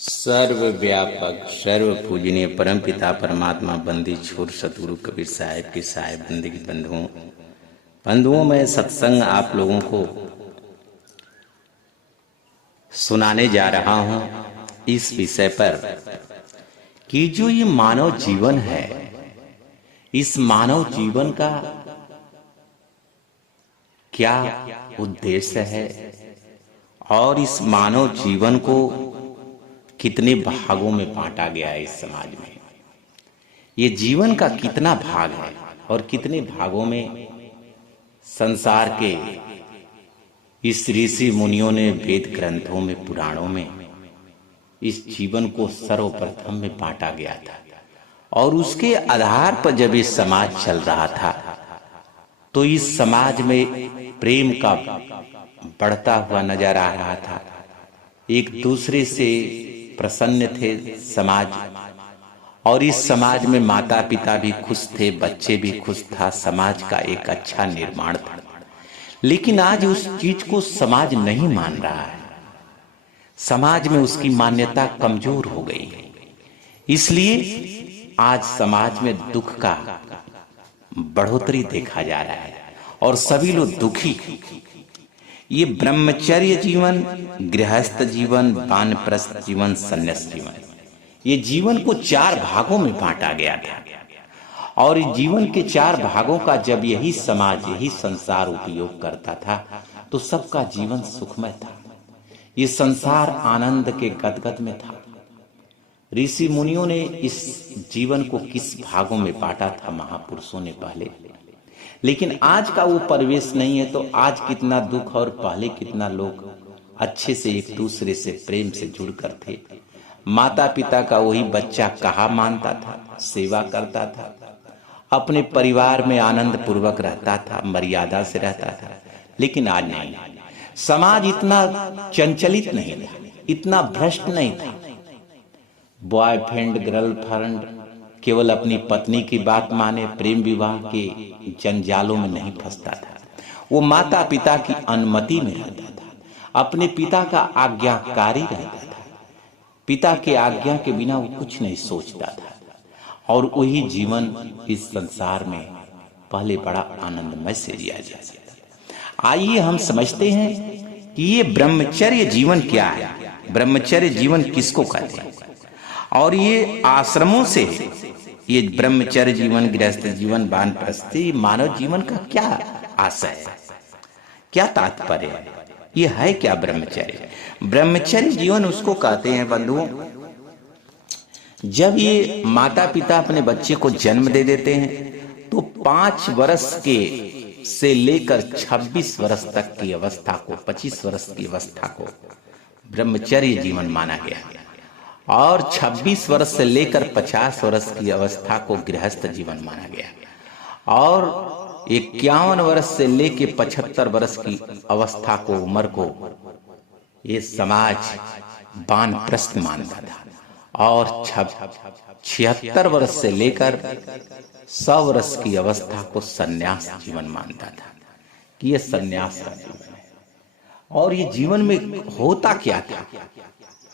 सर्वव्यापक सर्व पूजनीय परमपिता परमात्मा बंदी छोर सतगुरु कबीर साहिब के साहिब बंदी की बंधुओं में सत्संग आप लोगों को सुनाने जा रहा हूं इस विषय पर कि जो ये मानव जीवन है, इस मानव जीवन का क्या उद्देश्य है और इस मानव जीवन को कितने भागों में बांटा गया है। इस समाज में ये जीवन का कितना भाग है और कितने भागों में संसार के इस ऋषि मुनियों ने वेद ग्रंथों में पुराणों में इस जीवन को सर्वप्रथम में बांटा गया था और उसके आधार पर जब ये समाज चल रहा था तो इस समाज में प्रेम का बढ़ता हुआ नजर आ रहा था। एक दूसरे से प्रसन्न थे समाज, और इस समाज में माता पिता भी खुश थे, बच्चे भी खुश था, समाज का एक अच्छा निर्माण था। लेकिन आज उस चीज को समाज नहीं मान रहा है, समाज में उसकी मान्यता कमजोर हो गई है। इसलिए आज समाज में दुख का बढ़ोतरी देखा जा रहा है और सभी लोग दुखी। ये ब्रह्मचर्य जीवन, गृहस्थ जीवन, वानप्रस्थ जीवन, संन्यास जीवन, ये जीवन को 4 भागों में बांटा गया था। और इस जीवन के 4 भागों का जब यही समाज, यही संसार उपयोग करता था तो सबका जीवन सुखमय था। ये संसार आनंद के गदगद में था। ऋषि मुनियों ने इस जीवन को किस भागों में बांटा था, महापुरुषों ने पहले। लेकिन आज का वो परिवेश नहीं है, तो आज कितना दुख और पहले कितना लोग अच्छे से एक दूसरे से प्रेम से जुड़कर थे। माता पिता का वही बच्चा कहा मानता था, सेवा करता था, अपने परिवार में आनंद पूर्वक रहता था, मर्यादा से रहता था। लेकिन आज नहीं, समाज इतना चंचलित नहीं था, इतना भ्रष्ट नहीं था। बॉयफ्रेंड गर्लफ्रेंड केवल अपनी पत्नी की बात माने, प्रेम विवाह के जंजालों में नहीं फंसता था। वो माता पिता की अनुमति में रहता था, अपने पिता का आज्ञाकारी रहता था, पिता के आज्ञा के बिना वो कुछ नहीं सोचता था। और वही जीवन इस संसार में पहले बड़ा आनंदमय से जिया जाता था। आइए हम समझते हैं कि ये ब्रह्मचर्य जीवन क्या है, ब्रह्मचर्य जीवन किसको कहते हैं, और ये आश्रमों से ये ब्रह्मचर्य जीवन, गृहस्थ जीवन, वानप्रस्थी, मानव जीवन का क्या आशय है, क्या तात्पर्य है, ये है क्या ब्रह्मचर्य? ब्रह्मचर्य जीवन उसको कहते हैं बंधुओं, जब ये माता पिता अपने बच्चे को जन्म दे देते हैं तो 5 वर्ष के से लेकर 26 वर्ष तक की अवस्था को, 25 वर्ष की अवस्था को ब्रह्मचर्य जीवन माना गया, और 26 वर्ष से लेकर 50 वर्ष की अवस्था को गृहस्थ जीवन माना गया, और 51 वर्ष से लेकर 75 वर्ष की अवस्था को, उम्र को ये समाज वानप्रस्थ मानता था, और 76 वर्ष से लेकर 100 वर्ष की अवस्था को संन्यास जीवन मानता था कि ये संन्यास का जीवन है। और ये जीवन में होता क्या था?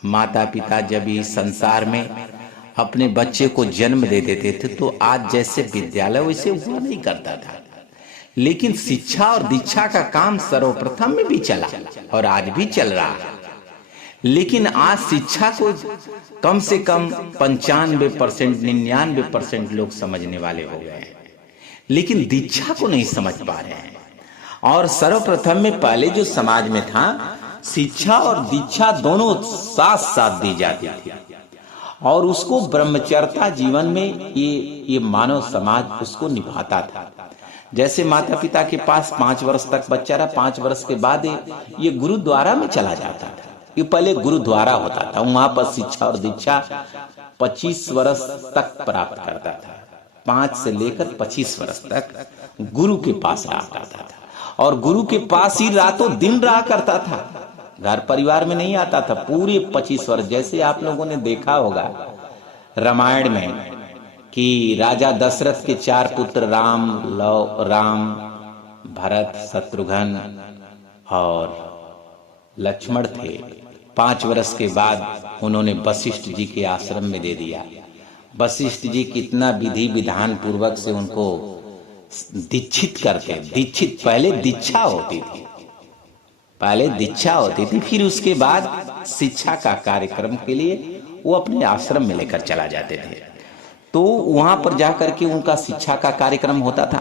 माता पिता जब इस संसार में अपने बच्चे को जन्म दे देते थे तो आज जैसे विद्यालय वैसे हुआ नहीं करता था, लेकिन शिक्षा और दीक्षा का काम सर्वप्रथम में भी चला और आज भी चल रहा है। लेकिन आज शिक्षा को कम से कम 95%, 99% लोग समझने वाले हो गए हैं, लेकिन दीक्षा को नहीं समझ पा रहे हैं। और सर्वप्रथम में पहले जो समाज में था, शिक्षा और दीक्षा दोनों साथ साथ दी जाती थी, और उसको ब्रह्मचर्या जीवन में ये मानव समाज उसको निभाता था। जैसे माता पिता के पास 5 वर्ष तक बच्चा रहा, 5 वर्ष के बाद ये गुरुद्वारा में चला जाता था। ये पहले गुरुद्वारा होता था, वहां पर शिक्षा और दीक्षा 25 वर्ष तक प्राप्त करता था। 5 से लेकर 25 वर्ष तक गुरु के पास रहा करता था, और गुरु के पास ही रातों दिन रहा करता था, घर परिवार में नहीं आता था। पूरे 25 वर्ष, जैसे आप लोगों ने देखा होगा रामायण में कि राजा दशरथ के 4 पुत्र राम, भरत, शत्रुघ्न और लक्ष्मण थे। 5 वर्ष के बाद उन्होंने वशिष्ठ जी के आश्रम में दे दिया। वशिष्ठ जी कितना विधि विधान पूर्वक से उनको दीक्षित करके, दीक्षित पहले दीक्षा होती थी, पहले दीक्षा होती थी, फिर उसके बाद शिक्षा का कार्यक्रम के लिए वो अपने आश्रम में लेकर चला जाते थे। तो वहां पर जाकर के उनका शिक्षा का कार्यक्रम होता था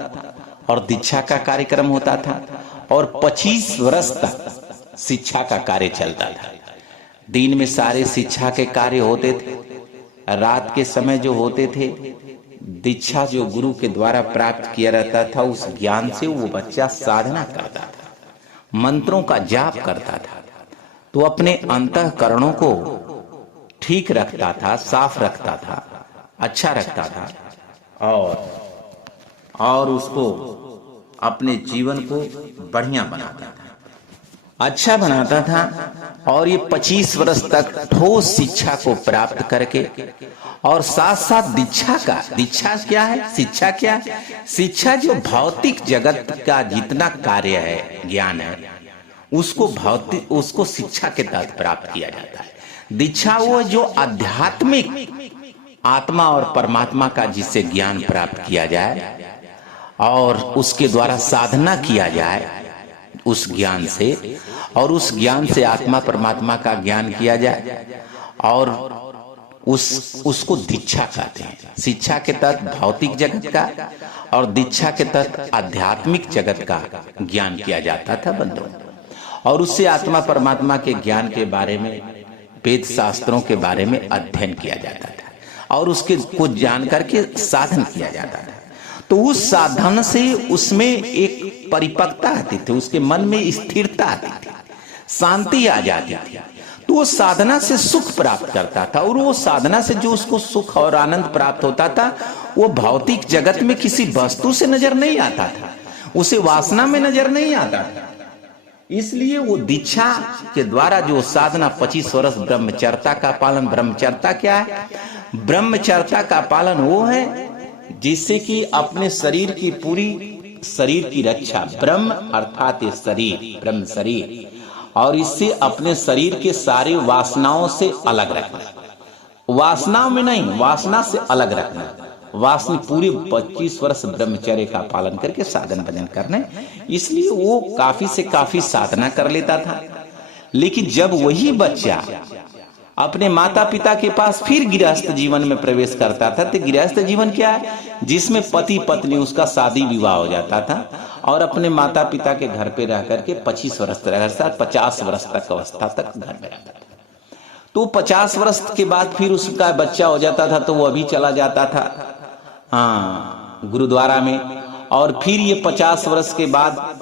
और दीक्षा का कार्यक्रम होता था और 25 वर्ष तक शिक्षा का कार्य चलता था। दिन में सारे शिक्षा के कार्य होते थे, रात के समय जो होते थे दीक्षा जो गुरु के द्वारा प्राप्त किया रहता था, उस ज्ञान से वो बच्चा साधना करता था, मंत्रों का जाप करता था, तो अपने अंतःकरणों को ठीक रखता था, साफ रखता था, अच्छा रखता था और उसको अपने जीवन को बढ़िया बनाता था, अच्छा बनाता था। और ये 25 वर्ष तक ठोस शिक्षा को प्राप्त करके और साथ साथ दीक्षा क्या है, शिक्षा क्या है, शिक्षा जो भौतिक जगत का जितना कार्य है, ज्ञान है, उसको शिक्षा के तहत प्राप्त किया जाता है। दीक्षा वो जो आध्यात्मिक आत्मा और परमात्मा का जिससे ज्ञान प्राप्त किया जाए और उसके द्वारा साधना किया जाए उस ज्ञान से, और उस ज्ञान से आत्मा परमात्मा का ज्ञान किया जाए और उसको दीक्षा कहते हैं। शिक्षा के तहत भौतिक जगत का और दीक्षा के तहत आध्यात्मिक जगत का ज्ञान किया जाता था बंधुओं, और उससे आत्मा परमात्मा के ज्ञान के बारे में, वेद शास्त्रों के बारे में अध्ययन किया जाता था और उसके को जान करके साधन किया जाता था। तो उस साधन से उसमें एक परिपक्वता आती थी, उसके मन में स्थिरता आती थी, शांति आ जाती थी, तो वो साधना से सुख प्राप्त करता था। और वो साधना से जो उसको सुख और आनंद प्राप्त होता था वो भौतिक जगत में किसी वस्तु से नजर नहीं आता था, उसे वासना में नजर नहीं आता था। इसलिए वो दीक्षा के द्वारा जो साधना 25 वर्ष ब्रह्मचर्या का पालन, ब्रह्मचर्या क्या है, ब्रह्मचर्या का पालन वो है जिससे कि अपने शरीर की पूरी शरीर की रक्षा, ब्रह्म अर्थात ये शरीर, ब्रह्म शरीर, और इससे अपने शरीर के सारे वासनाओं से अलग रखना, वासनाओं में नहीं, वासना से अलग रखना, वासना पूरे 25 वर्ष ब्रह्मचर्य का पालन करके साधन भजन करने। इसलिए वो काफी से काफी साधना कर लेता था। लेकिन जब वही बच्चा अपने माता पिता के पास फिर गृहस्थ जीवन में प्रवेश करता था, तो गृहस्थ जीवन क्या है, जिसमें पति पत्नी उसका शादी विवाह हो जाता था और अपने माता पिता के घर पे रह करके 25 वर्ष तक, 50 वर्ष तक अवस्था तक घर में रहता था। तो 50 वर्ष के बाद फिर उसका बच्चा हो जाता था, तो वो अभी चला जाता था गुरुद्वारा में, और फिर ये 50 वर्ष के बाद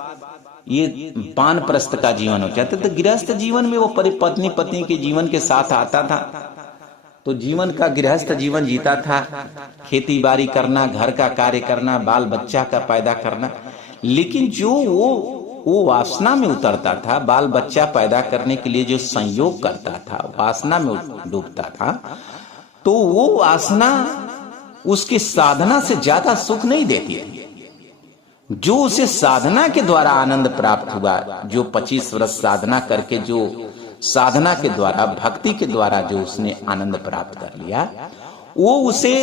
ये वानप्रस्थ का जीवन हो जाता। तो गृहस्थ जीवन में वो पत्नी पत्नी के जीवन के साथ आता था, तो जीवन का गृहस्थ जीवन जीता था, खेती बाड़ी करना, घर का कार्य करना, बाल बच्चा का पैदा करना। लेकिन जो वो वासना में उतरता था, बाल बच्चा पैदा करने के लिए जो संयोग करता था, वासना में डूबता था, तो वो वासना उसकी साधना से ज्यादा सुख नहीं देती है। जो उसे साधना के द्वारा आनंद प्राप्त हुआ, जो 25 वर्ष साधना करके जो साधना के द्वारा, भक्ति के द्वारा जो उसने आनंद प्राप्त कर लिया, वो उसे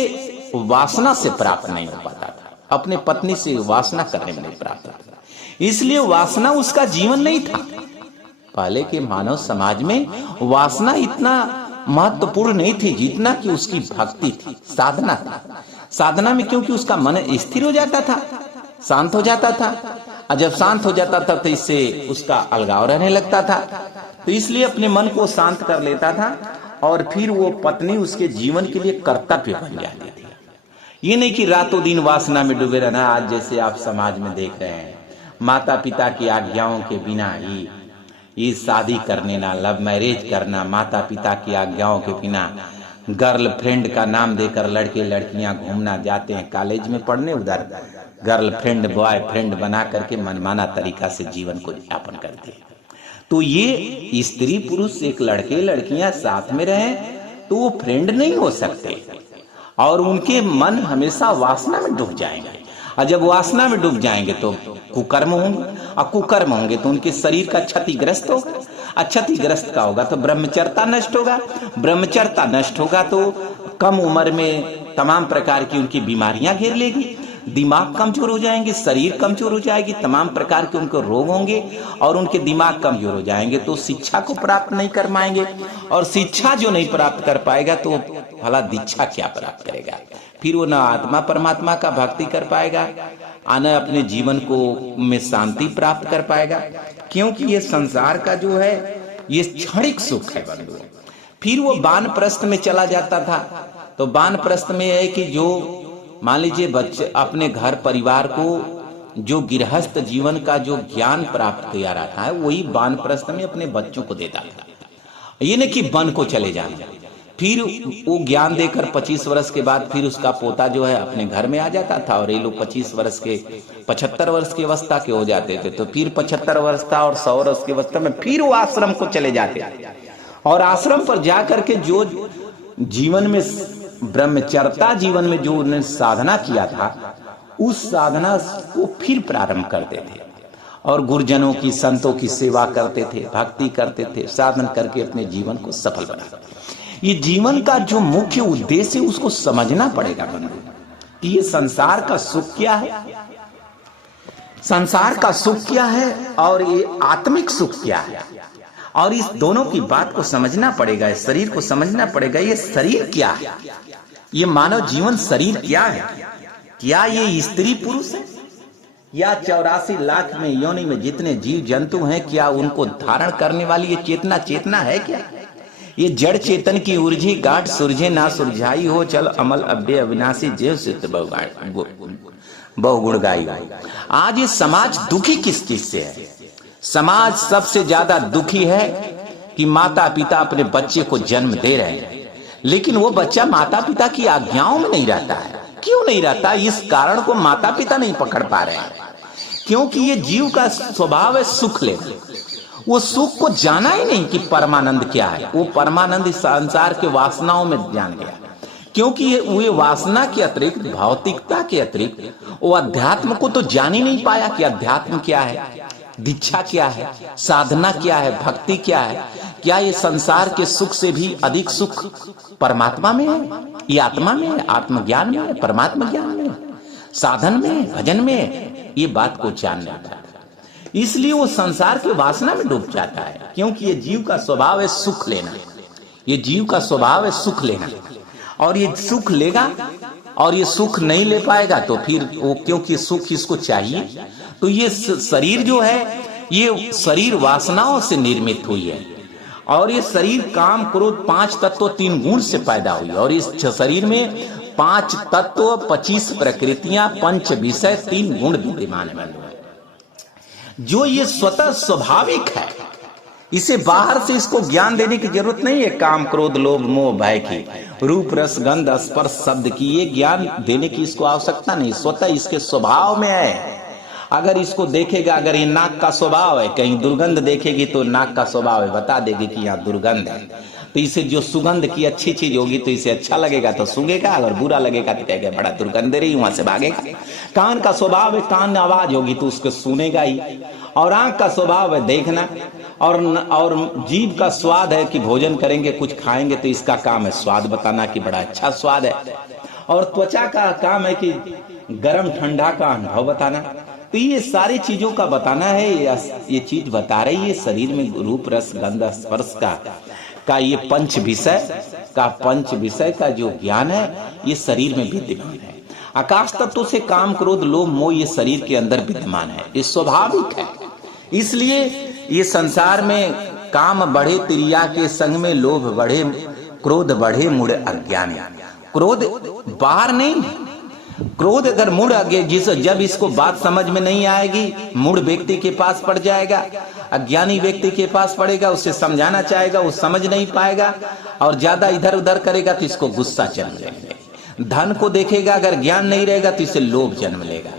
वासना से प्राप्त नहीं हो पाता था, अपने पत्नी से वासना करने में नहीं प्राप्त था। इसलिए वासना उसका जीवन नहीं था। पहले के मानव समाज में वासना इतना महत्वपूर्ण नहीं थी जितना कि उसकी भक्ति थी, साधना थी। साधना में क्योंकि उसका मन स्थिर हो जाता था, शांत हो जाता था, और जब शांत हो जाता था तो इससे उसका अलगाव रहने लगता था, तो इसलिए अपने मन को शांत कर लेता था और फिर वो पत्नी उसके जीवन के लिए कर्तव्य बन जाती थी। ये नहीं कि रातों दिन वासना में डूबे रहना। आज जैसे आप समाज में देख रहे हैं, माता पिता की आज्ञाओं के बिना ही ये शादी करने ना, लव मैरिज करना, माता पिता की आज्ञाओं के बिना गर्लफ्रेंड का नाम देकर लड़के लड़कियां घूमना जाते हैं कॉलेज में पढ़ने, उधर गर्लफ्रेंड बॉयफ्रेंड बना करके मनमाना तरीका से जीवन को यापन करते हैं। तो ये स्त्री पुरुष एक लड़के लड़कियां साथ में रहे तो वो फ्रेंड नहीं हो सकते, और उनके मन हमेशा वासना में डूब जाएंगे, और जब वासना में डूब जाएंगे तो कुकर्म होंगे, और कुकर्म होंगे तो उनके शरीर का क्षतिग्रस्त होगा, क्षतिग्रस्त का होगा तो ब्रह्मचर्यता नष्ट होगा। ब्रह्मचर्यता नष्ट होगा तो कम उम्र में तमाम प्रकार की उनकी बीमारियां घेर लेगी, दिमाग कमजोर हो जाएंगे, शरीर कमजोर हो जाएगी, तमाम प्रकार के उनको रोग होंगे और उनके दिमाग कमजोर हो जाएंगे, तो शिक्षा को प्राप्त नहीं कर पाएंगे। और शिक्षा जो नहीं प्राप्त कर पाएगा तो भला दीक्षा क्या प्राप्त करेगा? फिर वो न आत्मा परमात्मा का भक्ति कर पाएगा, न अपने जीवन को में शांति प्राप्त कर पाएगा, क्योंकि ये संसार का जो है ये क्षणिक सुख है बंधु। फिर वो वानप्रस्थ में चला जाता था, तो वानप्रस्थ में है कि जो मान लीजिए बच्चे अपने घर परिवार को जो गृहस्थ जीवन का जो ज्ञान प्राप्त किया रहा है वही वानप्रस्थ में अपने बच्चों को देता था। ये नहीं कि वन को चले जाना, फिर वो ज्ञान देकर 25 वर्ष के बाद फिर उसका पोता जो है अपने घर में आ जाता था, और ये लोग 25 वर्ष के 75 वर्ष की अवस्था के हो जाते थे, तो फिर 75 वर्ष था और 100 वर्ष की अवस्था में फिर वो आश्रम को चले जाते, और आश्रम पर जाकर के जो जीवन में ब्रह्मचर्यता जीवन में जो उन्होंने साधना किया था उस साधना को फिर प्रारंभ करते थे और गुरुजनों की संतों की सेवा करते थे, भक्ति करते थे, साधन करके अपने जीवन को सफल बनाते। ये जीवन का जो मुख्य उद्देश्य है उसको समझना पड़ेगा बंधु कि ये संसार का सुख क्या है, संसार का सुख क्या है और ये आत्मिक सुख क्या है, और इस दोनों की बात को समझना पड़ेगा, इस शरीर को समझना पड़ेगा। ये शरीर क्या है, ये मानव जीवन शरीर क्या है? क्या ये स्त्री पुरुष है या 84 लाख में योनि में जितने जीव जंतु हैं, क्या उनको धारण करने वाली ये चेतना है क्या? ये जड़ चेतन की ऊर्जी गाठ सुरझे ना सुरझाई हो, चल अमल अव्यय अविनाशी जेव सिद्ध बहुगुण गाई। आज ये समाज दुखी किस चीज से है? समाज सबसे ज्यादा दुखी है कि माता पिता अपने बच्चे को जन्म दे रहे हैं, लेकिन वो बच्चा माता पिता की आज्ञाओं में नहीं रहता है। क्यों नहीं रहता? इस कारण को माता पिता नहीं पकड़ पा रहे हैं, क्योंकि ये जीव का स्वभाव है सुख लेना। वो सुख को जाना ही नहीं कि परमानंद क्या है, वो परमानंद इस संसार के वासनाओं में जान गया, क्योंकि वो वासना के अतिरिक्त, भौतिकता के अतिरिक्त वो अध्यात्म को तो जान ही नहीं पाया कि अध्यात्म क्या है, दीक्षा क्या है, साधना क्या है, भक्ति क्या है। क्या ये संसार के सुख से भी अधिक सुख परमात्मा में है, ये आत्मा में है, आत्मज्ञान में है, परमात्मा ज्ञान में, साधन में, भजन में? ये बात को जानना था, इसलिए वो संसार के वासना में डूब जाता है, क्योंकि ये जीव का स्वभाव है सुख लेना, ये जीव का स्वभाव है सुख लेना, और ये सुख लेगा और ये सुख नहीं ले पाएगा तो फिर वो, क्योंकि सुख इसको चाहिए, तो ये शरीर जो है ये शरीर वासनाओं से निर्मित हुई है, और ये शरीर काम क्रोध 5 तत्व 3 गुण से पैदा हुई, और इस शरीर में 5 तत्व 25 प्रकृतियां 5 विषय 3 गुण विद्यमान है, जो ये स्वतः स्वाभाविक है। इसे बाहर से इसको ज्ञान देने की जरूरत नहीं है, काम क्रोध लोभ मोह भय की, रूप रस गंध स्पर्श शब्द की, ये ज्ञान देने की इसको आवश्यकता नहीं, स्वतः इसके स्वभाव में है। अगर इसको देखेगा, अगर ये नाक का स्वभाव है, कहीं दुर्गंध देखेगी तो नाक का स्वभाव है, बता देगी कि यहाँ दुर्गंध है, तो इसे जो सुगंध की अच्छी चीज होगी तो इसे अच्छा लगेगा तो सूंघेगा, अगर बुरा लगेगा तो कहेगा बड़ा दुर्गंध रही, वहां से भागेगा। कान का स्वभाव है, कान में आवाज होगी तो उसको सुनेगा ही, और आंख का स्वभाव है देखना, और जीभ का स्वाद है कि भोजन करेंगे कुछ खाएंगे तो इसका काम है स्वाद बताना कि बड़ा अच्छा स्वाद है, और त्वचा का काम है कि गर्म ठंडा का अनुभव बताना। तो ये सारी चीजों का बताना है, ये चीज बता रही है शरीर में रूप रस गंध स्पर्श का ये 5 विषय का जो ज्ञान है ये शरीर में विद्यमान है। आकाश तत्व से काम क्रोध लोभ मोह ये शरीर के अंदर विद्यमान है, ये स्वाभाविक है। इसलिए ये संसार में काम बढ़े तिरिया के संग में, लोभ बढ़े क्रोध बढ़े मूढ़ अज्ञान। क्रोध बाहर नहीं, क्रोध अगर मूढ़ जब इसको बात समझ में नहीं आएगी, मूढ़ व्यक्ति के पास पड़ जाएगा, अज्ञानी व्यक्ति के पास पड़ेगा, उससे समझाना चाहेगा वो समझ नहीं पाएगा, और ज्यादा इधर उधर करेगा तो इसको गुस्सा जन्म लेगा। धन को देखेगा, अगर ज्ञान नहीं रहेगा तो इसे लोभ जन्म लेगा।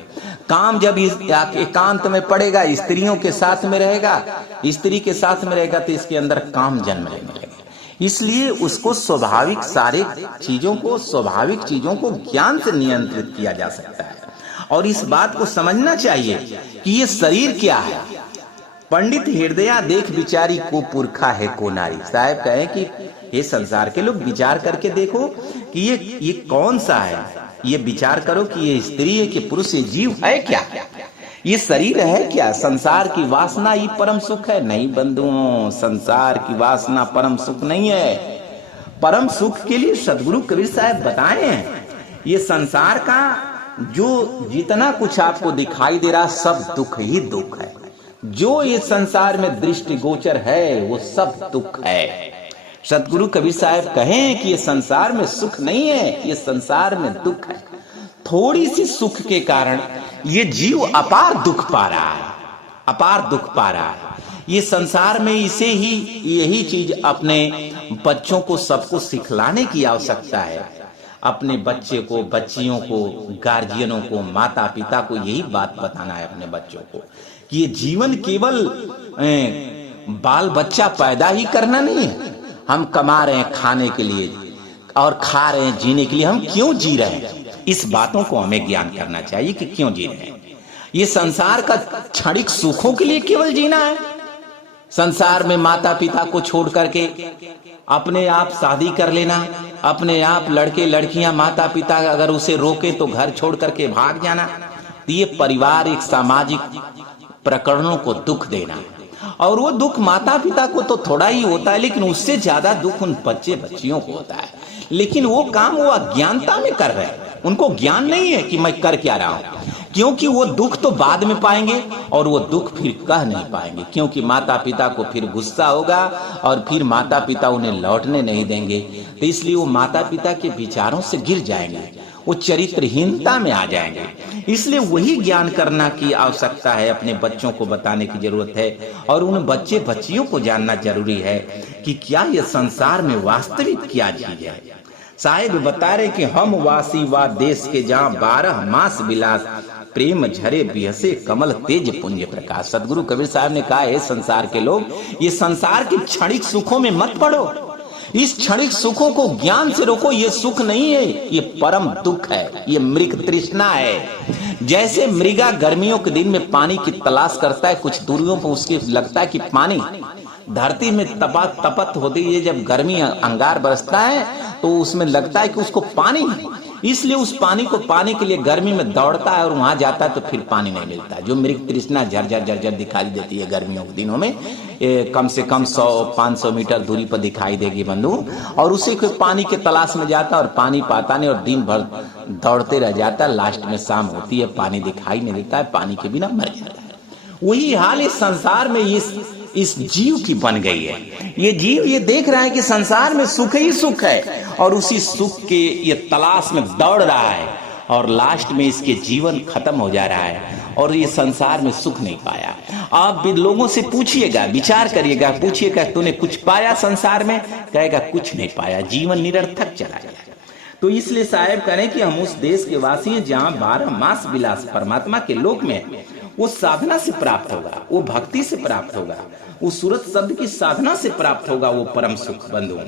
काम जब एकांत में पड़ेगा, स्त्रियों के साथ में रहेगा, स्त्री के साथ में रहेगा तो इसके अंदर काम जन्म लेने लगेगा। इसलिए उसको स्वाभाविक स्वाभाविक चीजों को ज्ञान से नियंत्रित किया जा सकता है, और इस बात को समझना चाहिए कि ये शरीर क्या है, पंडित हृदया देख विचारी को पुरखा है को नारी। साहब कहें कि ये संसार के लोग विचार करके देखो कि ये कौन सा है, ये विचार करो कि ये स्त्री है कि पुरुष, ये जीव है क्या, ये शरीर है क्या, संसार की वासना ही परम सुख है? नहीं बंधुओं, संसार की वासना परम सुख नहीं है। परम सुख के लिए सदगुरु कबीर साहब बताए हैं, ये संसार का जो जितना कुछ आपको दिखाई दे रहा सब दुख ही दुख है। जो ये संसार में दृष्टि गोचर है वो सब दुख है। सतगुरु कबीर साहब कहें कि ये संसार में सुख नहीं है, ये संसार में दुख है। थोड़ी सी सुख के कारण ये जीव अपार दुख पा रहा है, अपार दुख पा रहा है। ये संसार में इसे ही यही चीज अपने बच्चों को सबको सिखलाने की आवश्यकता है। अपने बच्चे को, बच्चियों को, गार्जियनों को, माता पिता को यही बात बताना है अपने बच्चों को कि ये जीवन केवल बाल बच्चा पैदा ही करना नहीं है। हम कमा रहे हैं खाने के लिए और खा रहे हैं जीने के लिए, हम क्यों जी रहे हैं, इस बातों को हमें ज्ञान करना चाहिए कि क्यों जी रहे हैं। ये संसार का क्षणिक सुखों के लिए केवल जीना है। संसार में माता पिता को छोड़ करके अपने आप शादी कर लेना, अपने आप लड़के लड़कियां माता पिता अगर उसे रोके तो घर छोड़ करके भाग जाना, ये परिवार एक सामाजिक प्रकरणों को दुख देना। और वो दुख माता पिता को तो थोड़ा ही होता है, लेकिन उससे ज्यादा दुख उन बच्चे बच्चियों को होता है। लेकिन वो काम वो अज्ञानता में कर रहे हैं, उनको ज्ञान नहीं है कि मैं कर क्या रहा हूं, क्योंकि वो दुख तो बाद में पाएंगे और वो दुख फिर कह नहीं पाएंगे, क्योंकि माता पिता को फिर गुस्सा होगा और फिर माता पिता उन्हें लौटने नहीं देंगे। तो इसलिए वो माता पिता के विचारों से गिर जाएंगे, वो चरित्रहीनता में आ जाएंगे। इसलिए वही ज्ञान करना की आवश्यकता है, अपने बच्चों को बताने की जरूरत है और उन बच्चे बच्चियों को जानना जरूरी है कि क्या ये संसार में वास्तविक क्या चीज है। साहिब बता रहे कि हम वासी वा देश के जहाँ 12 मास विलास प्रेम झरे बिहसे कमल तेज पुंज प्रकाश। सदगुरु कबीर साहब ने कहा है संसार के लोग, ये संसार के क्षणिक सुखों में मत पड़ो, इस क्षणिक सुखों को ज्ञान से रोको। ये सुख नहीं है, ये परम दुख है, ये मृग तृष्णा है। जैसे मृगा गर्मियों के दिन में पानी की तलाश करता है, कुछ दूरियों पर उसके लगता है कि पानी, धरती में तपत होती है, जब गर्मी अंगार बरसता है तो उसमें लगता है कि उसको पानी है, इसलिए उस पानी को पाने के लिए गर्मी में दौड़ता है और वहां जाता है तो फिर पानी नहीं मिलता। जो मृग तृष्णा झरझर झरझर दिखाई देती है गर्मियों के दिनों में, कम से कम 100-500 मीटर दूरी पर दिखाई देगी बंधु, और उसी को पानी के तलाश में जाता है और पानी पाता नहीं और दिन भर दौड़ते रह जाता है। लास्ट में शाम होती है, पानी दिखाई नहीं देता है, पानी के बिना मर जाता है। वही हाल इस संसार में इस जीव की बन गई है। ये जीव ये देख रहा है कि संसार में सुख ही सुख है और उसी सुख के ये तलाश में दौड़ रहा है और लास्ट में इसके जीवन खत्म हो जा रहा है और ये संसार में सुख नहीं पाया। आप भी लोगों से पूछिएगा, विचार करिएगा, पूछिएगा तूने कुछ पाया संसार में, कहेगा कुछ नहीं पाया, जीवन निरर्थक चला गया। तो इसलिए साहब करें कि हम उस देश के वासी हैं जहाँ 12 मास विलास परमात्मा के लोक में वो साधना से प्राप्त होगा, वो भक्ति से प्राप्त होगा, वो सूरत शब्द की साधना से प्राप्त होगा वो परम सुख बंधु।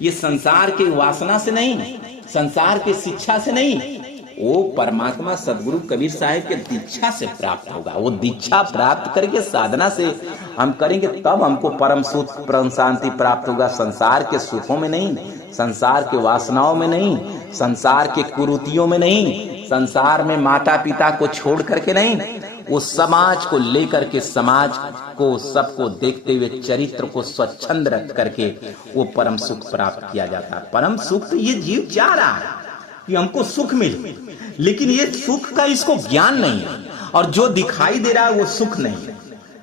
ये संसार के वासना से नहीं, संसार के शिक्षा से नहीं, वो परमात्मा सदगुरु कबीर साहिब के दीक्षा से प्राप्त होगा। वो दीक्षा प्राप्त करके साधना से हम करेंगे तब हमको परम सुख परम शांति प्राप्त होगा। संसार के सुखों में नहीं, संसार के वासनाओं में नहीं, संसार के कुरीतियों में नहीं, संसार में माता पिता को छोड़ करके नहीं, वो समाज को लेकर के, समाज को सबको देखते हुए चरित्र को स्वच्छंद रख करके वो परम सुख प्राप्त किया जाता है। परम सुख तो ये जीव चाह रहा है कि हमको सुख मिले, लेकिन ये सुख का इसको ज्ञान नहीं है और जो दिखाई दे रहा है वो सुख नहीं है।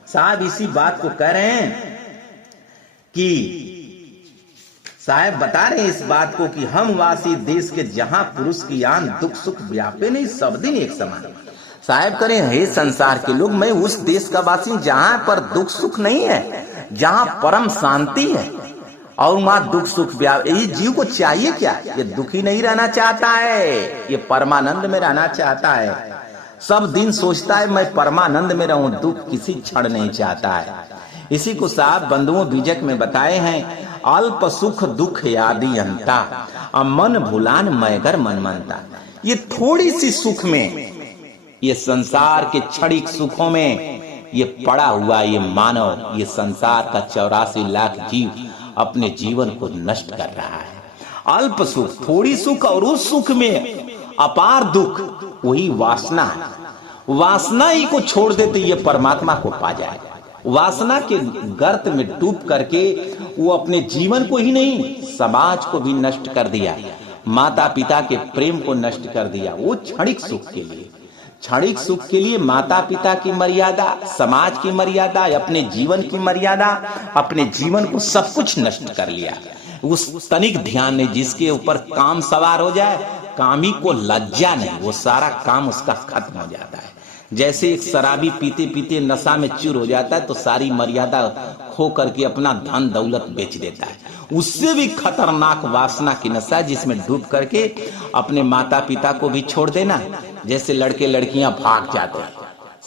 साहब इसी बात को कह रहे हैं कि साहब बता रहे हैं इस बात को कि हम वासी देश के जहां पुरुष की आन दुख सुख व्यापे नहीं, सब दिन एक समान। साहब करें हे संसार के लोग, मैं उस देश का वासी जहां पर दुख सुख नहीं है, जहां परम शांति है और वहां दुख सुख ये जीव को चाहिए क्या? ये दुखी नहीं रहना चाहता है, ये परमानंद में रहना चाहता है। सब दिन सोचता है मैं परमानंद में रहूं, दुख किसी क्षण नहीं चाहता है। इसी को साहब बंधुओं बीजक में बताए हैं, अल्प सुख दुख यादी अंता, मन भुलान मैगर मन मनता। ये थोड़ी सी सुख में, ये संसार के क्षणिक सुखों में ये पड़ा हुआ ये मानव, ये संसार का 84 लाख जीव अपने जीवन को नष्ट कर रहा है। अल्प सुख, थोड़ी सुख और उस सुख में अपार दुख, वही वासना है। वासना ही को छोड़ देते ये परमात्मा को पा जाए। वासना के गर्त में डूब करके वो अपने जीवन को ही नहीं, समाज को भी नष्ट कर दिया, माता पिता के प्रेम को नष्ट कर दिया। वो क्षणिक सुख के लिए, क्षणिक सुख के लिए माता पिता की मर्यादा, समाज की मर्यादा, अपने जीवन की मर्यादा, अपने जीवन को सब कुछ नष्ट कर लिया। उस तनिक ध्यान ने जिसके ऊपर काम सवार हो जाए, कामी को लज्जा नहीं, वो सारा काम उसका खत्म हो जाता है। जैसे एक शराबी पीते पीते नशा में चूर हो जाता है तो सारी मर्यादा खो करके अपना धन दौलत बेच देता है। उससे भी खतरनाक वासना की नशा जिसमें डूब करके अपने माता पिता को भी छोड़ देना। जैसे लड़के लड़कियां भाग जाते हैं,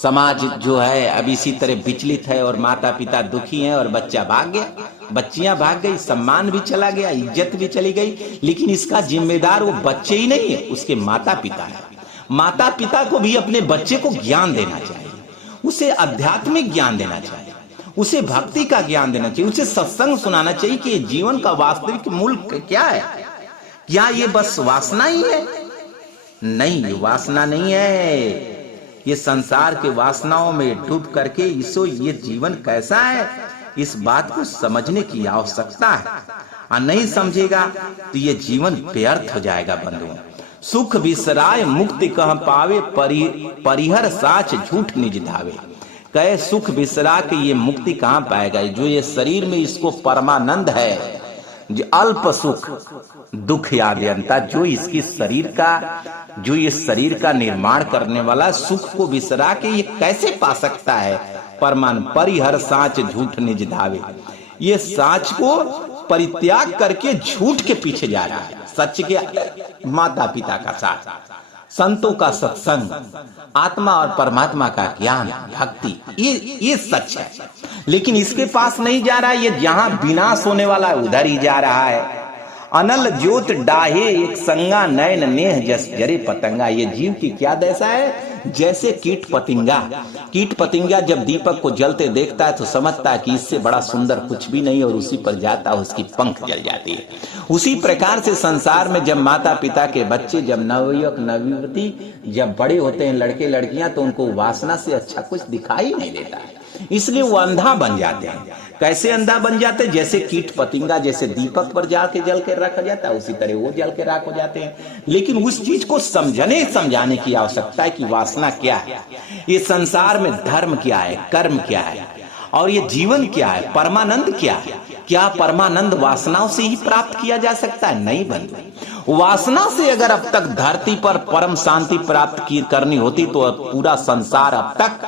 समाज जो है अब इसी तरह विचलित है और माता पिता दुखी हैं और बच्चा भाग गया, बच्चियां भाग गई, सम्मान भी चला गया, इज्जत भी चली गई। लेकिन इसका जिम्मेदार वो बच्चे ही नहीं है, उसके माता पिता है। माता पिता को भी अपने बच्चे को ज्ञान देना चाहिए, उसे आध्यात्मिक ज्ञान देना चाहिए, उसे भक्ति का ज्ञान देना चाहिए, उसे सत्संग सुनाना चाहिए कि जीवन का वास्तविक मूल क्या है। क्या ये बस वासना ही है? नहीं, ये वासना नहीं है। ये संसार के वासनाओं में डूब करके इसो ये जीवन कैसा है, इस बात को समझने की आवश्यकता है। और नहीं समझेगा तो ये जीवन व्यर्थ हो जाएगा। बंधुओं, सुख विसराय मुक्ति कह पावे, परिहर साच झूठ निज धावे। कहे सुख विसरा के ये मुक्ति कहां पाएगा? जो ये शरीर में इसको परमानंद है, जो अल्प सुख दुख याद्यंता, जो इसकी शरीर का, जो ये शरीर का निर्माण करने वाला सुख को विसरा के ये कैसे पा सकता है? परमान परिहर साच झूठ निज धावे। ये साच को परित्याग करके झूठ के पीछे जा रहा है। सच के माता पिता का साथ, संतों का सत्संग, आत्मा और परमात्मा का ज्ञान, भक्ति, ये सच है। लेकिन इसके पास नहीं जा रहा है। ये जहां विनाश होने वाला है उधर ही जा रहा है। अनल ज्योत डाहे एक संगा, नयन नेह जस जरे पतंगा। ये जीव की क्या दशा है? जैसे कीट पतिंगा, कीट पतिंगा जब दीपक को जलते देखता है तो समझता है कि इससे बड़ा सुंदर कुछ भी नहीं, और उसी पर जाता है, उसकी पंख जल जाती है। उसी प्रकार से संसार में जब माता पिता के बच्चे, जब नवयुवक नवयुवती जब बड़े होते हैं, लड़के लड़कियां, तो उनको वासना से अच्छा कुछ दिखाई नहीं देता है, इसलिए वो अंधा बन जाते हैं। कैसे अंधा बन जाते हैं? जैसे कीट पतिंगा, जैसे दीपक पर जाके जल के रखा जाता है, उसी तरह वो जल के राख हो जाते हैं। लेकिन उस चीज को समझाने की आवश्यकता है कि वासना क्या है, ये संसार में धर्म क्या है, कर्म क्या है, और ये जीवन क्या है, परमानंद क्या है। क्या परमानंद वासनाओं से ही प्राप्त किया जा सकता है? नहीं बंधु। वासना से अगर अब तक धरती पर परम शांति प्राप्त करनी होती तो पूरा संसार अब तक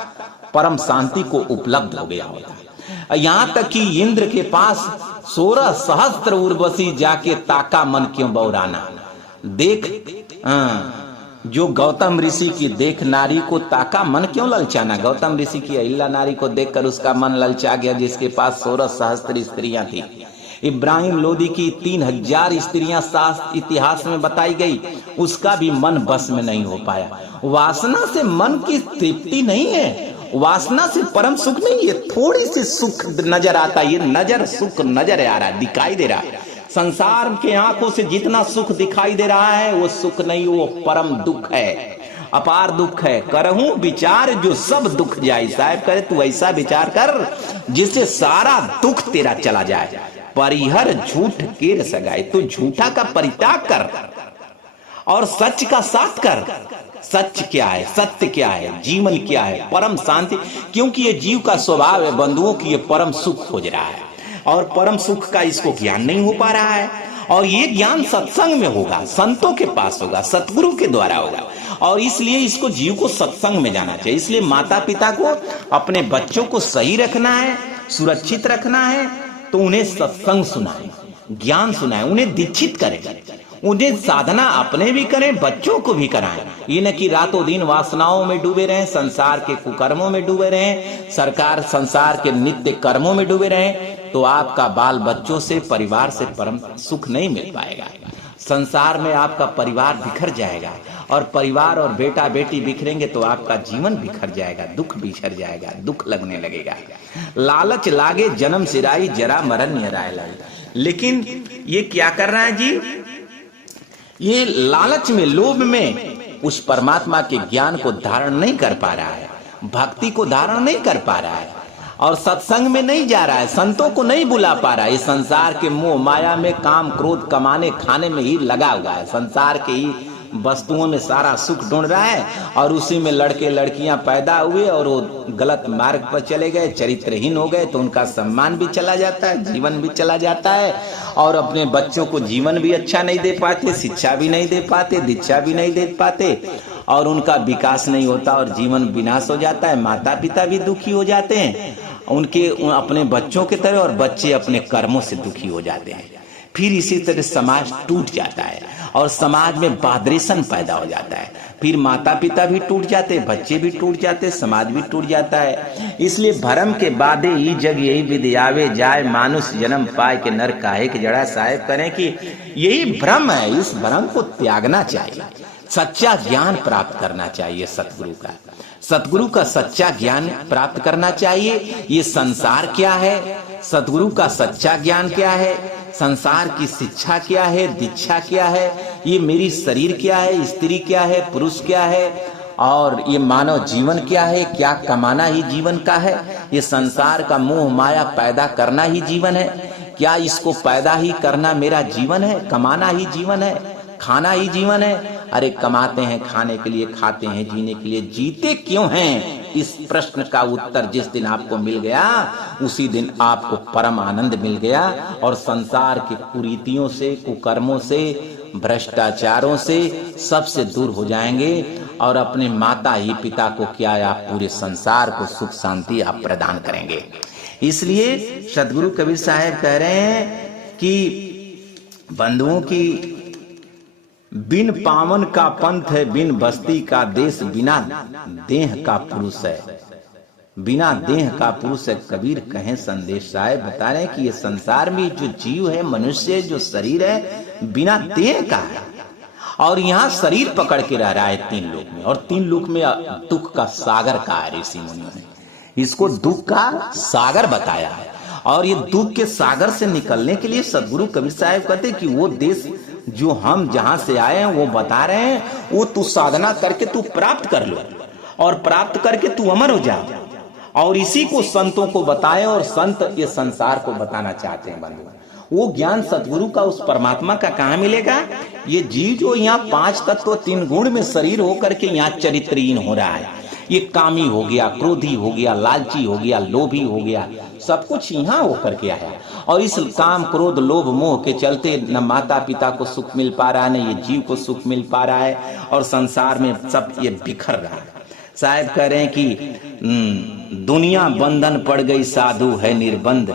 परम शांति को उपलब्ध हो गया होता। यहाँ तक कि इंद्र के पास 16 सहस्त्र उर्वशी जाके ताका मन क्यों बौराना। देख, जो गौतम ऋषि की देख नारी को ताका मन क्यों ललचाना। गौतम ऋषि की अहिल्या नारी को देखकर उसका मन ललचा गया, जिसके पास 16 सहस्त्र स्त्रियां थी। इब्राहिम लोदी की 3000 स्त्रियां शास्त्र इतिहास में बताई गई, उसका भी मन बस में नहीं हो पाया। वासना से मन की तृप्ति नहीं है, वासना से परम सुख नहीं, ये थोड़ी सी सुख नजर आता है, ये नजर सुख नजर आ रहा है, दिखाई दे रहा है। संसार के आंखों से जितना सुख दिखाई दे रहा है वो सुख नहीं, वो परम दुख है, अपार दुख है। करहूं विचार जो सब दुख जाए। साहब करे तू ऐसा विचार कर जिससे सारा दुख तेरा चला जाए। परिहर झूठ केर सगाए, तो झूठा का परित्याग कर और सच का साथ कर। सच क्या है, सत्य क्या है, जीवन क्या है, परम शांति। क्योंकि ये जीव का स्वभाव है बंधुओं की, ये परम सुख खोज रहा है और परम सुख का इसको ज्ञान नहीं हो पा रहा है। और ये ज्ञान सत्संग में होगा, संतों के पास होगा, सतगुरु के द्वारा होगा। और इसलिए इसको जीव को सत्संग में जाना चाहिए। इसलिए माता पिता को अपने बच्चों को सही रखना है, सुरक्षित रखना है, तो उन्हें सत्संग सुनाए, ज्ञान सुनाए, उन्हें दीक्षित करें, उन्हें साधना अपने भी करें, बच्चों को भी कराएं। ये न कि रातों दिन वासनाओं में डूबे रहें, संसार के कुकर्मों में डूबे रहें, संसार के नित्य कर्मों में डूबे रहें, तो आपका बाल बच्चों से, परिवार से परम सुख नहीं मिल पाएगा। संसार में आपका परिवार बिखर जाएगा, और परिवार और बेटा बेटी बिखरेंगे तो आपका जीवन बिखर जाएगा, दुख बिखर जाएगा, दुख लगने लगेगा। लालच लागे जन्म सिराई, जरा मरण निराय लाई। लेकिन ये क्या कर रहा है जी, ये लालच में, लोभ में उस परमात्मा के ज्ञान को धारण नहीं कर पा रहा है, भक्ति को धारण नहीं कर पा रहा है, और सत्संग में नहीं जा रहा है, संतों को नहीं बुला पा रहा है। इस संसार के मोह माया में, काम क्रोध कमाने खाने में ही लगा हुआ है, संसार के ही वस्तुओं में सारा सुख ढूंढ रहा है, और उसी में लड़के लड़कियां पैदा हुए और वो गलत मार्ग पर चले गए, चरित्रहीन हो गए, तो उनका सम्मान भी चला जाता है, जीवन भी चला जाता है, और अपने बच्चों को जीवन भी अच्छा नहीं दे पाते, शिक्षा भी नहीं दे पाते, दीक्षा भी नहीं दे पाते, और उनका विकास नहीं होता और जीवन विनाश हो जाता है। माता पिता भी दुखी हो जाते हैं उनके अपने बच्चों के तरह, और बच्चे अपने कर्मों से दुखी हो जाते हैं। फिर इसी तरह समाज टूट जाता है और समाज में बादरेशन पैदा हो जाता है। फिर माता पिता भी टूट जाते, बच्चे भी टूट जाते, समाज भी टूट जाता है। इसलिए भरम के बादे ई जग यही विधि आवे, जाए मानुष जन्म पाए के नर काहे के जड़ा। साहेब करें कि यही भ्रम है, इस भ्रम को त्यागना चाहिए, सच्चा ज्ञान प्राप्त करना चाहिए सतगुरु का सच्चा ज्ञान प्राप्त करना चाहिए। ये संसार क्या है, सतगुरु का सच्चा ज्ञान क्या है, संसार की शिक्षा क्या है, दीक्षा क्या है, ये मेरी शरीर क्या है, स्त्री क्या है, पुरुष क्या है, और ये मानव जीवन क्या है, क्या कमाना ही जीवन का है, ये संसार का मोह माया पैदा करना ही जीवन है, क्या इसको पैदा ही करना मेरा जीवन है, कमाना ही जीवन है, खाना ही जीवन है। अरे कमाते हैं खाने के लिए, खाते हैं जीने के लिए, जीते क्यों हैं? इस प्रश्न का उत्तर जिस दिन आपको मिल गया उसी दिन आपको परम आनंद मिल गया, और संसार की कुरीतियों से, कुकर्मों से, भ्रष्टाचारों से सबसे दूर हो जाएंगे, और अपने माता ही पिता को क्या, आप पूरे संसार को सुख शांति आप प्रदान करेंगे। इसलिए सदगुरु कबीर साहब कह रहे हैं कि बंधुओं की बिन पावन का पंथ है, बिन बस्ती का देश, बिना देह का पुरुष है, बिना देह का पुरुष है। कबीर कहें संदेश साहब बता रहे हैं कि ये संसार में जो जीव है, मनुष्य जो शरीर है, बिना देह का है, और यहाँ शरीर पकड़ के रह रहा है 3 लोक में, और 3 लोक में दुख का सागर कहा है ऋषि मुनियों ने, इसको दुख का सागर बताया है। और ये दुख के सागर से निकलने के लिए सदगुरु कबीर साहब कहते हैं कि वो देश जो हम जहां से आए हैं वो बता रहे हैं, वो तू साधना करके तू प्राप्त कर लो, और प्राप्त करके तू अमर हो जा, और इसी को संतों को बताए, और संत ये संसार को बताना चाहते हैं बंधु। वो ज्ञान सतगुरु का, उस परमात्मा का कहाँ मिलेगा? ये जीव जो यहाँ 5 तत्व 3 गुण में शरीर होकर के यहाँ चरित्रहीन हो रहा है, ये कामी हो गया, क्रोधी हो गया, लालची हो गया, लोभी हो गया, सब कुछ यहाँ होकर के आया, और इस काम क्रोध लोभ मोह के चलते न माता पिता को सुख मिल पा रहा है, न ये जीव को सुख मिल पा रहा है, और संसार में सब ये बिखर रहा है। साहब कह रहे हैं कि दुनिया बंधन पड़ गई, साधु है निर्बंध,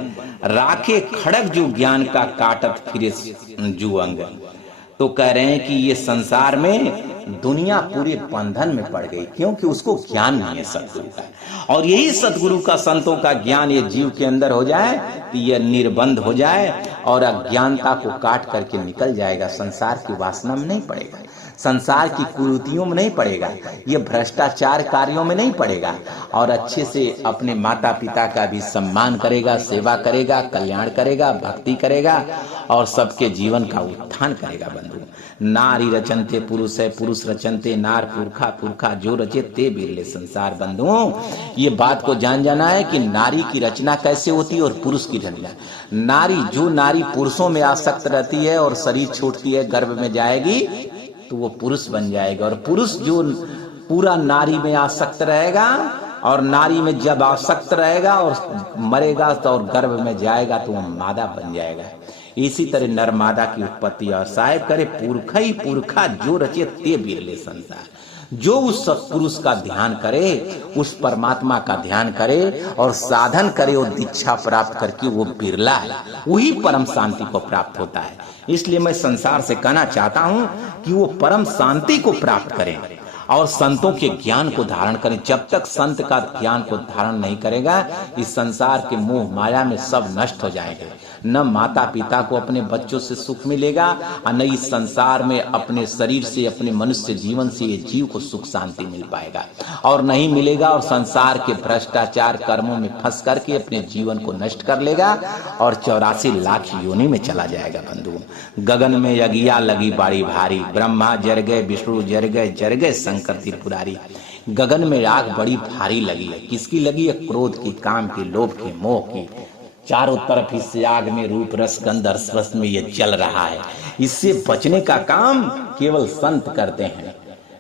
राखे खड़ग जो ज्ञान का काटत फिरे जू अंग। तो कह रहे हैं कि ये संसार में दुनिया पूरे बंधन में पड़ गई, क्योंकि उसको ज्ञान नहीं है सतगुरु का, और यही सतगुरु का, संतों का ज्ञान ये जीव के अंदर हो जाए तो ये निर्बंध हो जाए, और अज्ञानता को काट करके निकल जाएगा, संसार की वासना में नहीं पड़ेगा, संसार की कुरीतियों में नहीं पड़ेगा, ये भ्रष्टाचार कार्यों में नहीं पड़ेगा, और अच्छे से अपने माता पिता का भी सम्मान करेगा, सेवा करेगा, कल्याण करेगा, भक्ति करेगा, और सबके जीवन का उत्थान करेगा। बंधु, नारी रचनते पुरुष है, पुरुष रचनते नार, पुरखा पुरखा जो रचे ते बिरले संसार। बंधुओं, ये बात को जान जाना है कि नारी की रचना कैसे होती है और पुरुष की रचना। नारी, जो नारी पुरुषों में आसक्त रहती है और शरीर छोड़ती है, गर्भ में जाएगी तो वो पुरुष बन जाएगा, और पुरुष जो पूरा नारी में आसक्त रहेगा, और नारी में जब आसक्त रहेगा और मरेगा तो और गर्भ में जाएगा तो वो मादा बन जाएगा। इसी तरह नर मादा की उत्पत्ति। और साहेब करे पुरखा ही पुरखा जो रचे ते बिरले संसार। जो उस पुरुष का ध्यान करे, उस परमात्मा का ध्यान करे और साधन करे और दीक्षा प्राप्त करके वो बिरला है, वही परम शांति को प्राप्त होता है। इसलिए मैं संसार से कहना चाहता हूं कि वो परम शांति को प्राप्त करें और संतों के ज्ञान को धारण करें। जब तक संत का ज्ञान को धारण नहीं करेगा, इस संसार के मोह माया में सब नष्ट हो जाएंगे। न माता पिता को अपने बच्चों से सुख मिलेगा और न इस संसार में अपने शरीर से, अपने मनुष्य जीवन से ये जीव को सुख शांति मिल पाएगा और नहीं मिलेगा। और संसार के भ्रष्टाचार कर्मों में फंस करके अपने जीवन को नष्ट कर लेगा और 84 लाख योनि में चला जाएगा। बंधु, गगन में यज्ञिया लगी बड़ी भारी, ब्रह्मा जर गए, विष्णु जर गए शंकर त्रिपुरारी। गगन में आग बड़ी भारी लगी है। किसकी लगी है? क्रोध की, काम की, लोभ की, मोह की। चारों तरफ इस आग में रूप रस गंध रस में ये जल रहा है। इससे बचने का काम केवल संत करते हैं,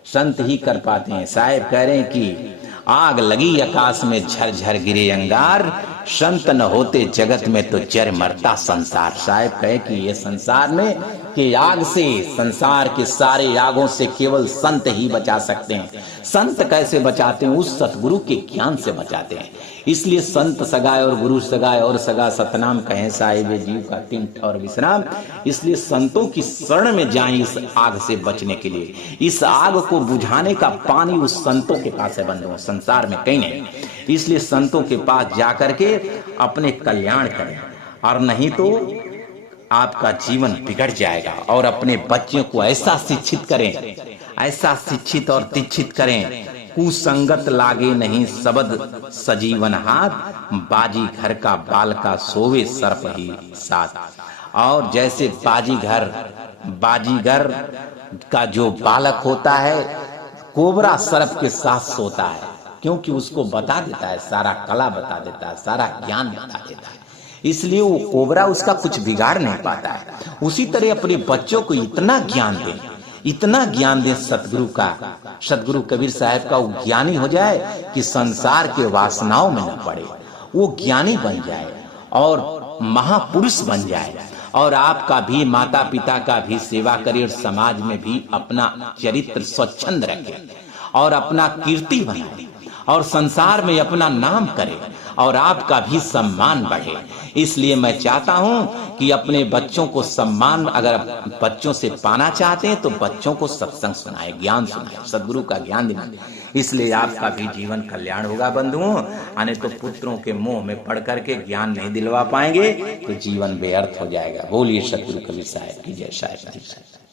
संत ही कर पाते हैं। साहेब कह रहे हैं कि आग लगी आकाश में झरझर गिरे अंगार, संत न होते जगत में तो जर मरता संसार। साहेब कहे कि ये संसार में के आग से, संसार के सारे आगों से केवल संत ही बचा सकते हैं। संत कैसे बचाते हैं? उस सतगुरु के ज्ञान से बचाते हैं। इसलिए संत सगाए और गुरु सगाए और सगा सतनाम कहें साहिब जीव का टिंट और विश्राम। इसलिए संतों की शरण में जाएं इस आग से बचने के लिए। इस आग को बुझाने का पानी उस संतों के पास है बंधुओं, संसार में कहीं नहीं। इसलिए संतों के पास जाकर के अपने कल्याण करें, और नहीं तो आपका जीवन बिगड़ जाएगा। और अपने बच्चों को ऐसा शिक्षित करें, ऐसा शिक्षित और दीक्षित करें, कुसंगत लागे नहीं शब्द सजीवन हाथ, बाजी घर का बाल का सोवे सर्प ही साथ। और जैसे बाजीगर का जो बालक होता है, कोबरा सर्प के साथ सोता है, क्योंकि उसको बता देता है, सारा कला बता देता है, सारा ज्ञान बता देता है। इसलिए वो कोबरा उसका कुछ बिगाड़ नहीं पाता है। उसी तरह अपने बच्चों को इतना ज्ञान दें, इतना ज्ञान दें सतगुरु का, सतगुरु कबीर साहब का, वो ज्ञानी हो जाए कि संसार के वासनाओं में न पड़े, वो ज्ञानी बन जाए और महापुरुष बन जाए। और आपका भी, माता पिता का भी सेवा करे और समाज में भी अपना चरित्र स्वच्छंद रखे और अपना कीर्ति बनाए और संसार में अपना नाम करे और आपका भी सम्मान बढ़े। इसलिए मैं चाहता हूं कि अपने बच्चों को सम्मान अगर बच्चों से पाना चाहते हैं तो बच्चों को सत्संग सुनाए, ज्ञान सुनाए, सदगुरु का ज्ञान दिलाए। इसलिए आपका भी जीवन कल्याण होगा बंधुओं। आने तो पुत्रों के मोह में पड़ करके ज्ञान नहीं दिलवा पाएंगे तो जीवन व्यर्थ हो जाएगा। बोलिए सतगुरु कबीर साहब की जय। साहब।